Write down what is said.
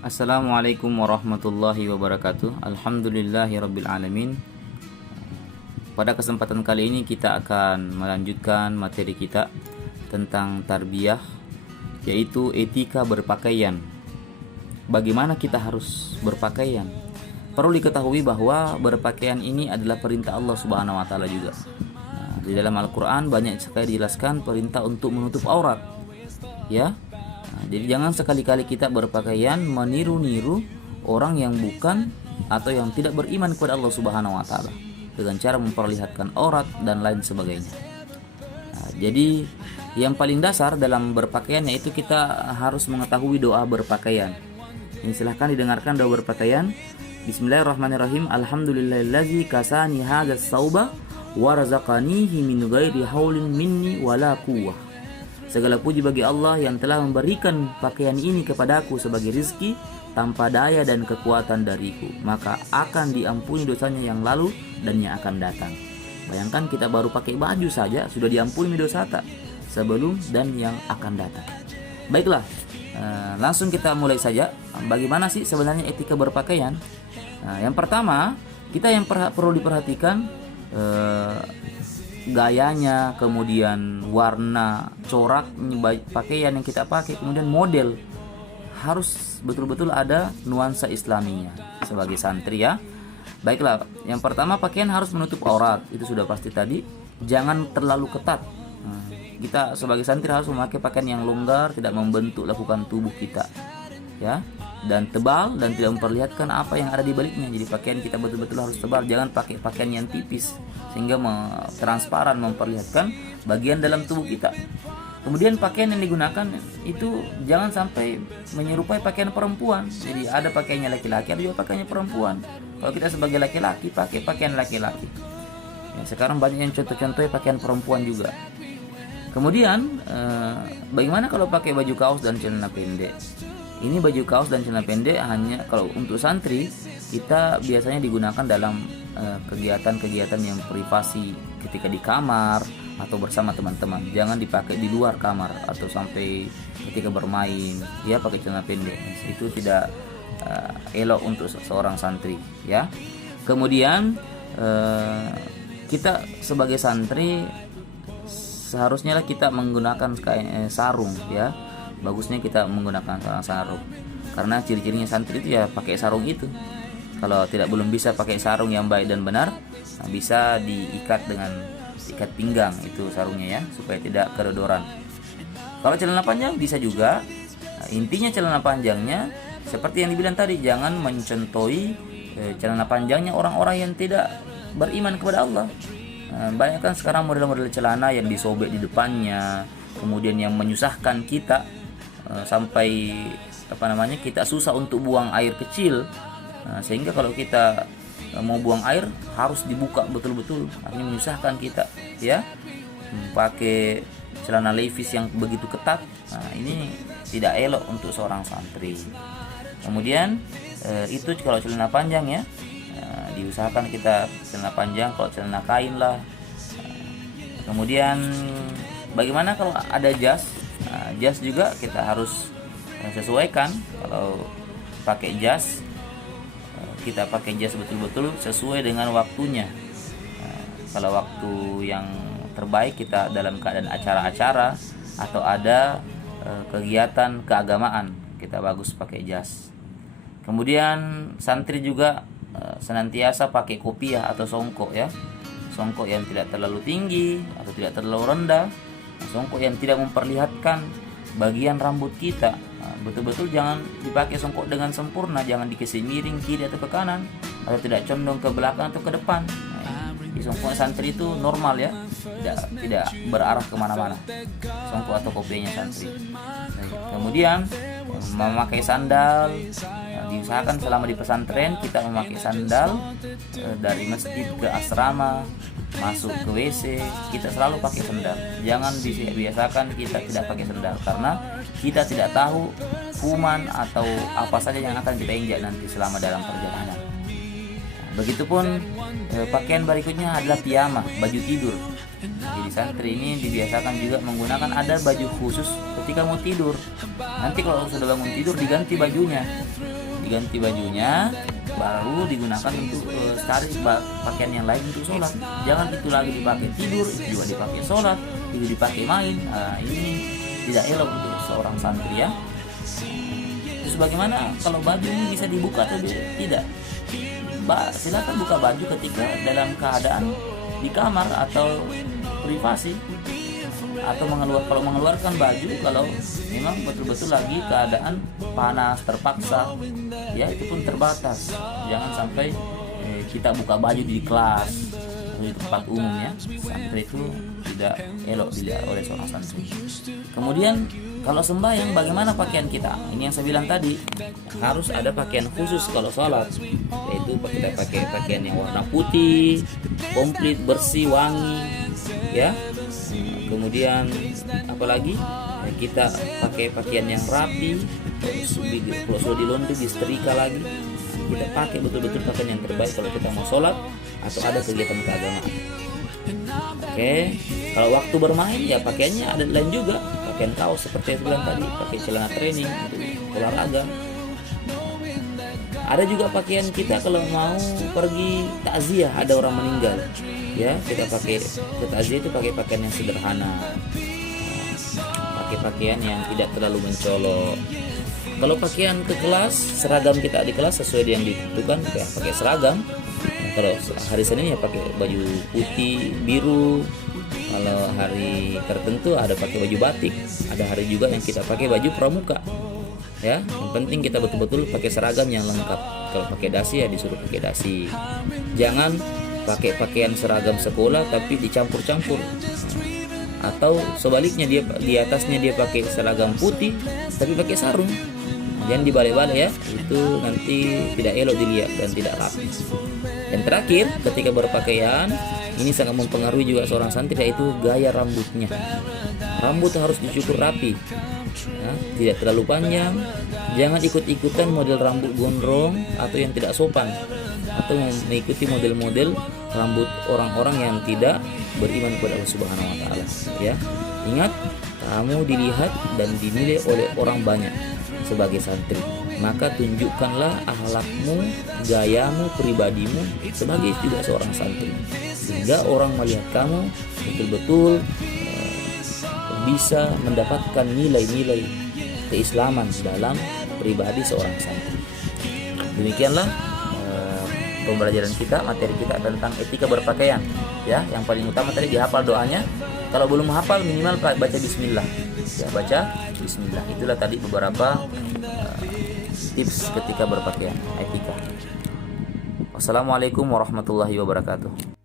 Assalamualaikum warahmatullahi wabarakatuh. Alhamdulillahirabbil alamin. Pada kesempatan kali ini kita akan melanjutkan materi kita tentang tarbiyah, yaitu etika berpakaian. Bagaimana kita harus berpakaian? Perlu diketahui bahwa berpakaian ini adalah perintah Allah Subhanahu wa taala juga. Di dalam Al-Qur'an banyak sekali dijelaskan perintah untuk menutup aurat. Ya. Jadi jangan sekali-kali kita berpakaian meniru-niru orang yang bukan atau yang tidak beriman kepada Allah Subhanahu wa taala dengan cara memperlihatkan aurat dan lain sebagainya. Jadi yang paling dasar dalam berpakaian yaitu kita harus mengetahui doa berpakaian. Ini silahkan didengarkan doa berpakaian. Bismillahirrahmanirrahim. Alhamdulillahillazi kasani hadzal sauba wa razaqanihi min ghairi haulin minni wala quwwah. Segala puji bagi Allah yang telah memberikan pakaian ini kepadaku sebagai rizki tanpa daya dan kekuatan dariku, maka akan diampuni dosanya yang lalu dan yang akan datang. Bayangkan kita baru pakai baju saja sudah diampuni dosa tak sebelum dan yang akan datang. Baiklah, langsung kita mulai saja. Bagaimana sih sebenarnya etika berpakaian? Yang pertama, kita yang perlu diperhatikan gayanya, kemudian warna, corak pakaian yang kita pakai, kemudian model, harus betul-betul ada nuansa islaminya sebagai santri ya. Baiklah, yang pertama pakaian harus menutup aurat, itu sudah pasti tadi. Jangan terlalu ketat. Kita sebagai santri harus memakai pakaian yang longgar, tidak membentuk lakukan tubuh kita ya, dan tebal dan tidak memperlihatkan apa yang ada di baliknya. Jadi pakaian kita betul-betul harus tebal, jangan pakai pakaian yang tipis sehingga transparan memperlihatkan bagian dalam tubuh kita. Kemudian pakaian yang digunakan itu jangan sampai menyerupai pakaian perempuan. Jadi ada pakaiannya laki-laki, ada juga pakaiannya perempuan. Kalau kita sebagai laki-laki pakai pakaian laki-laki. Ya, sekarang banyak yang contoh-contohnya pakaian perempuan juga. Kemudian bagaimana kalau pakai baju kaos dan celana pendek? Ini baju kaos dan celana pendek hanya kalau untuk santri kita biasanya digunakan dalam kegiatan-kegiatan yang privasi ketika di kamar atau bersama teman-teman. Jangan dipakai di luar kamar atau sampai ketika bermain ya pakai celana pendek. Itu tidak elok untuk seorang santri ya. Kemudian kita sebagai santri seharusnya kita menggunakan sarung ya. Bagusnya kita menggunakan sarung karena ciri-cirinya santri itu ya pakai sarung itu. Kalau belum bisa pakai sarung yang baik dan benar, bisa diikat dengan ikat pinggang itu sarungnya ya, supaya tidak kedodoran. Kalau celana panjang bisa juga. Intinya celana panjangnya seperti yang dibilang tadi, jangan mencontohi celana panjangnya orang-orang yang tidak beriman kepada Allah. Banyak kan sekarang model-model celana yang disobek di depannya, kemudian yang menyusahkan kita sampai kita susah untuk buang air kecil. Sehingga kalau kita mau buang air harus dibuka betul-betul, artinya menyusahkan kita ya. Pakai celana levis yang begitu ketat, ini tidak elok untuk seorang santri. Kemudian itu kalau celana panjang ya, diusahakan kita celana panjang, kalau celana kain lah. Kemudian bagaimana kalau ada jas? Jas juga kita harus sesuaikan. Kalau pakai jas, kita pakai jas betul-betul sesuai dengan waktunya. Kalau waktu yang terbaik kita dalam keadaan acara-acara atau ada kegiatan keagamaan, kita bagus pakai jas. Kemudian santri juga senantiasa pakai kopiah atau songkok ya. Songkok yang tidak terlalu tinggi atau tidak terlalu rendah, songkok yang tidak memperlihatkan bagian rambut kita. Betul-betul jangan dipakai songkok dengan sempurna, jangan dikasih miring kiri atau ke kanan, atau tidak condong ke belakang atau ke depan. Di songkok santri itu normal ya, tidak berarah kemana-mana songkok atau kopiahnya santri. Kemudian memakai sandal, diusahakan selama di pesantren kita memakai sandal dari masjid ke asrama, masuk ke WC kita selalu pakai sandal. Jangan dibiasakan kita tidak pakai sandal karena kita tidak tahu kuman atau apa saja yang akan kita injak nanti selama dalam perjalanan. Begitupun pakaian berikutnya adalah piyama, baju tidur. Jadi santri ini dibiasakan juga menggunakan ada baju khusus ketika mau tidur. Nanti kalau sudah bangun tidur diganti bajunya, baru digunakan untuk cari pakaian yang lain untuk sholat. Jangan itu lagi dipakai tidur, itu juga dipakai sholat, itu dipakai main. Ini tidak elok untuk seorang santri ya. Terus bagaimana kalau baju ini bisa dibuka atau tidak? Silakan buka baju ketika dalam keadaan di kamar atau privasi, atau kalau mengeluarkan baju kalau memang betul-betul lagi keadaan panas terpaksa ya, itu pun terbatas. Jangan sampai kita buka baju di kelas atau di tempat umum ya. Santri itu tidak elok dilihat oleh seorang santri. Kemudian kalau sembahyang bagaimana pakaian kita? Ini yang saya bilang tadi, harus ada pakaian khusus kalau sholat, yaitu kita pakai pakaian yang warna putih, komplit, bersih, wangi ya. Kemudian apalagi kita pakai pakaian yang rapi, kalau sudah dilondri, disetrika lagi, kita pakai betul-betul pakaian yang terbaik kalau kita mau sholat atau ada kegiatan keagamaan. Oke, kalau waktu bermain ya pakaiannya ada lain juga, pakaian kaos seperti yang bilang tadi, pakai celana training untuk olahraga. Ada juga pakaian kita kalau mau pergi takziah, ada orang meninggal ya, kita pakai ke takziah itu pakai pakaian yang sederhana, pakai pakaian yang tidak terlalu mencolok. Kalau pakaian ke kelas, seragam kita di kelas sesuai yang ditentukan ya, pakai seragam. Kalau hari Senin ya pakai baju putih biru. Kalau hari tertentu ada pakai baju batik. Ada hari juga yang kita pakai baju pramuka. Ya, yang penting kita betul-betul pakai seragam yang lengkap. Kalau pakai dasi ya disuruh pakai dasi. Jangan pakai pakaian seragam sekolah tapi dicampur-campur. Atau sebaliknya, dia di atasnya dia pakai seragam putih tapi pakai sarung. Jangan dibalik-balik ya, itu nanti tidak elok dilihat dan tidak rapi. Dan terakhir, ketika berpakaian ini sangat mempengaruhi juga seorang santri, yaitu gaya rambutnya. Rambut harus dicukur rapi ya, tidak terlalu panjang. Jangan ikut-ikutan model rambut gondrong atau yang tidak sopan, atau mengikuti model-model rambut orang-orang yang tidak beriman kepada Allah Subhanahu wa taala ya. Ingat, kamu dilihat dan dinilai oleh orang banyak sebagai santri, maka tunjukkanlah akhlakmu, gayamu, pribadimu sebagai juga seorang santri, sehingga orang melihat kamu betul-betul bisa mendapatkan nilai-nilai keislaman dalam pribadi seorang santri. Demikianlah pembelajaran kita, materi kita tentang etika berpakaian ya. Yang paling utama tadi dihafal doanya. Kalau belum hafal minimal baca bismillah ya, baca bismillah. Itulah tadi beberapa tips ketika berpakaian, etika. Wassalamualaikum warahmatullahi wabarakatuh.